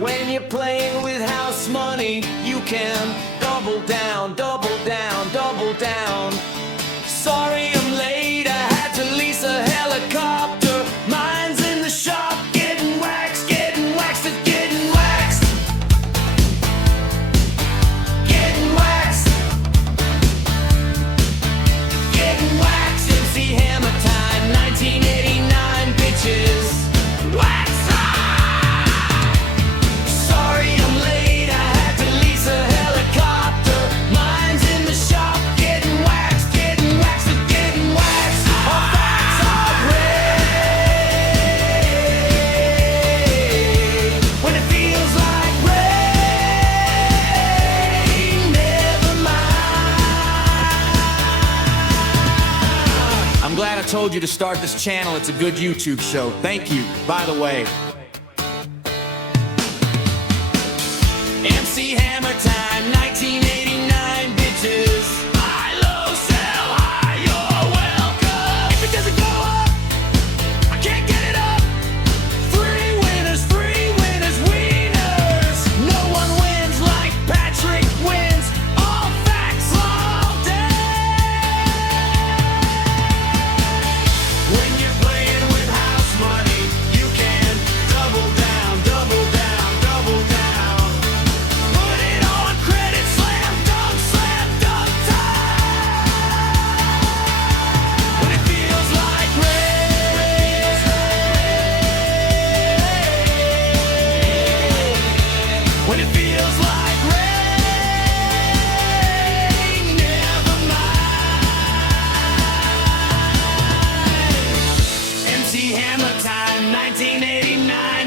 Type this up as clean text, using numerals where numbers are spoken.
When you're playing with house money, you can double down, double down, double down. Sorry I'm late, I had to lease a helicopter. Mine's in the shop, getting waxed, getting waxed, it's getting waxed. Getting waxed. Getting waxed, MC Hammer time, 1989 bitches. Wax! Sorry I'm late, I had to lease a helicopter. Mine's in the shop, getting waxed, getting waxed, it's getting waxed. All facts are rain. When it feels like rain, never mind. I'm glad I told you to start this channel. It's a good YouTube show. Thank you, by the way. MC Hammer time, 1989 bitches. High, low, sell high, you're welcome. If it doesn't go up, I can't get it up. Free winners, wieners. No one wins like Patrick wins. All facts all day. When you're playing with house money, you can double down, double down, double down. Put it on credit, slam dunk time. When it feels like rain. When it feels like rain, never mind. MC Hammer time, 1989.